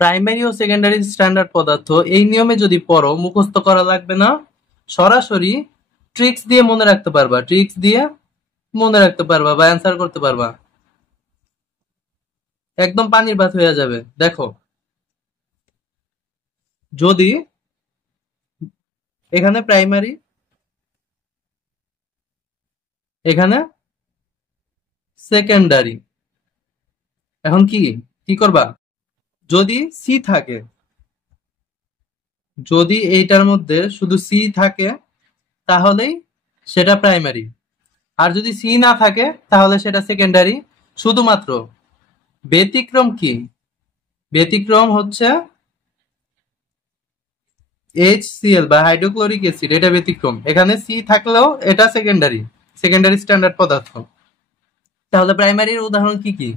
Primary ও secondary standard পদার্থ এই নিয়মে যদি পড়ো মুখস্থ করা লাগবে না, সরাসরি ট্রিক্স দিয়ে মনে রাখতে পারবা, ট্রিক্স দিয়ে মনে রাখতে পারবা বা অ্যান্সার করতে পারবা, একদম পানির ভাত হয়ে যাবে। দেখো, যদি এখানে প্রাইমারি, এখানে সেকেন্ডারি, এখন কি কি করবা? যদি সি থাকে, যদি এইটার মধ্যে শুধু সি থাকে তাহলেই সেটা প্রাইমারি, আর যদি সি না থাকে তাহলে সেটা সেকেন্ডারি। শুধুমাত্র ব্যতিক্রম কি? ব্যতিক্রম হচ্ছে HCl বা হাইড্রোক্লোরিক অ্যাসিড, এটা ব্যতিক্রম। এখানে সি থাকলেও এটা সেকেন্ডারি, সেকেন্ডারি স্ট্যান্ডার্ড পদার্থ। তাহলে প্রাইমারির উদাহরণ কি কি?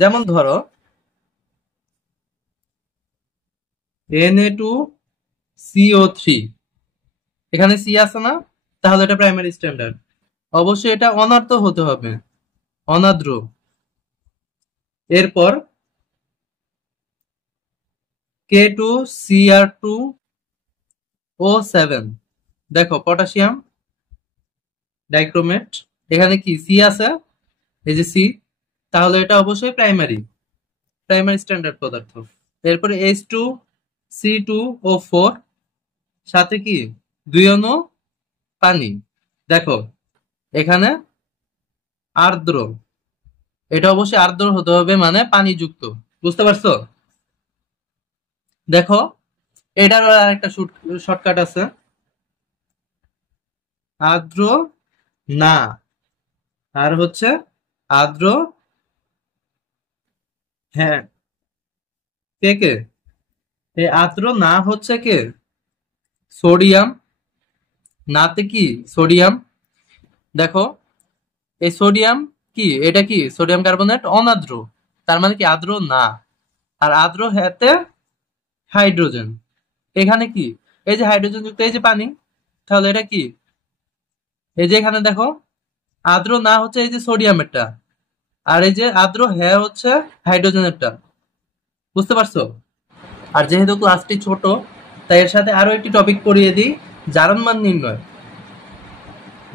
যেমন ধরো Na2CO3, এখানে সি আছে না, তাহলে এটা প্রাইমারি স্ট্যান্ডার্ড। অবশ্যই এটা অনার্দ্র হতে হবে, অনার্দ্র। এরপর K2Cr2O7, দেখো পটাশিয়াম ডাইক্রোমেট, এখানে কি সি আছে, এই যে সি, তাহলে এটা অবশ্যই প্রাইমারি, প্রাইমারি স্ট্যান্ডার্ড পদার্থ। এরপরে H2C2O4, সাথে কি 2 অণু পানি। দেখো এখানে আর্দ্র, এটা অবশ্যই আর্দ্র হতে হবে, মানে পানিযুক্ত। বুঝতে পারছো? দেখো এটার আরেকটা শর্টকাট আছে, আর্দ্র না, আর হচ্ছে আর্দ্র হ্যাঁ। কে কে? এই আর্দ্র না হচ্ছে কে? সোডিয়াম। নাতে কি সোডিয়াম। দেখো এই সোডিয়াম কি, এটা কি সোডিয়াম কার্বনেট, অনার্দ্র, তার মানে কি আর্দ্র না। আর আর্দ্র হ্যাতে হাইড্রোজেন, এখানে কি এই যে হাইড্রোজেন যুক্ত এই যে পানি, তাহলে এটা কি, এই যে এখানে দেখো আর্দ্র না হচ্ছে এই যে সোডিয়ামেরটা, আর এই যে আর্দ্র হ্যাঁ হচ্ছে হাইড্রোজেনেরটা। বুঝতে পারছো? আর যেহেতু ক্লাসটি ছোট, তাই এর সাথে আরো একটি টপিক পড়িয়ে দিই, জারণ মান নির্ণয়।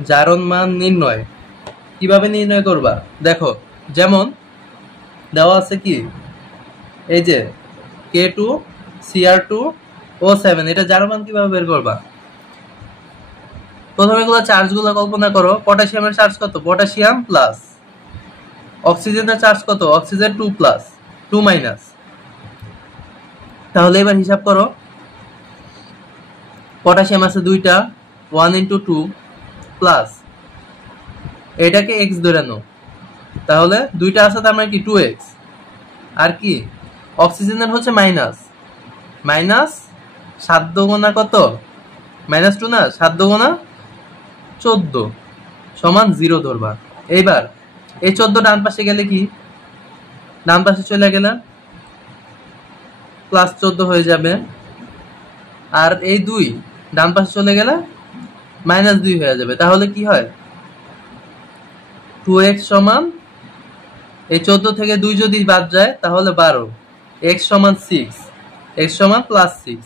জারণ মান নির্ণয় কিভাবে নির্ণয় করবা? দেখো যেমন দেওয়া আছে কি, এই যে K2Cr2O7, এটা জারণ মান কিভাবে বের করবা? প্রথমে এগুলো চার্জ গুলো কল্পনা করো। পটাশিয়ামের চার্জ কত? Potassium plus. অক্সিজেনের চার্জ কত? Oxygen 2 plus, 2 minus. তাহলে এবার হিসাব করো, পটাশিয়াম আছে 2টা, 1 ইন্টু 2 প্লাস, এটাকে এক্স ধরে নাও, তাহলে 2টা আছে তার মানে কি 2x। আর কি অক্সিজেনের হচ্ছে মাইনাস, মাইনাস 7 দুগুণা কত? -2 না, 7 দুগুণা 14 সমান 0 ধরবা। এইবার এই 14 ডান পাশে গেলে কি, ডান পাশে চলে গেলে +14 হয়ে যাবে, আর এই 2 ডান পাশে চলে গেলে -2 হয়ে যাবে। তাহলে কি হয়, 2x সমান, এই 14 থেকে 2 যদি বাদ যায় তাহলে 12, x সমান 6, x সমান +6,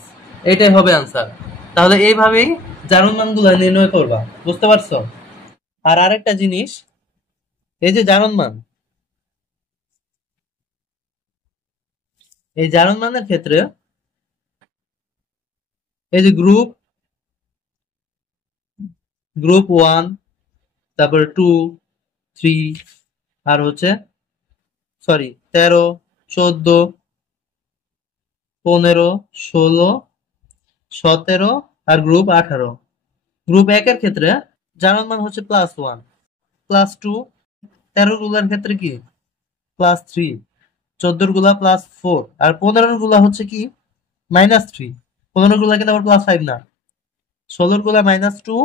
এটাই হবে आंसर। তাহলে এইভাবেই জারণ মানগুলো নির্ণয় করবা। বুঝতে পারছো? আর আরেকটা জিনিস, এই যে জারণ মান, এই জারণ মানের ক্ষেত্রে এই যে গ্রুপ 1, তারপরে 2, 3, আর হচ্ছে 13, 14, 15, 16, 17 আর গ্রুপ 18। গ্রুপ 1 এর ক্ষেত্রে জারণ মান হচ্ছে +1, +2, 13 গুলার ক্ষেত্রে কি +3, 14 গুলা +4, আর 15 গুলা হচ্ছে কি -3। 15 গুলা কিন্তু আবার +5 না। 16 গুলা -2,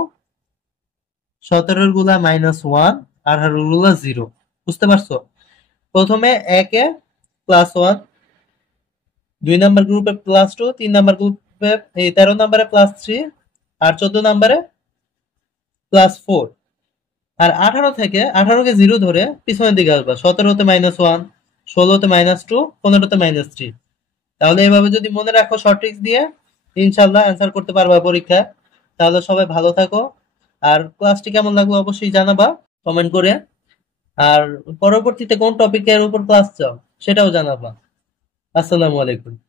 17 গুলা -1, আর 18 গুলা 0। বুঝতে পারছো? প্রথমে 1 এ +1, 2 নাম্বার গ্রুপে +2, 3 নাম্বার গ্রুপে, এই 13 নাম্বারে +3, আর 14 নাম্বারে +4। আর 18 থেকে 18 কে 0 ধরে পিছনের দিকে আসবা, 17 তে -1, 16তে -2, 15তে -3। তাহলে এভাবে যদি মনে রাখো শর্ট ট্রিক্স দিয়ে, ইনশাল্লাহ অ্যান্সার করতে পারবা পরীক্ষা। তাহলে সবাই ভালো থাকো। আর ক্লাসটি কেমন লাগলো অবশ্যই জানাবা কমেন্ট করে। আর পরবর্তীতে কোন টপিকের উপর ক্লাস চাও সেটাও জানাবা। আসসালামু আলাইকুম।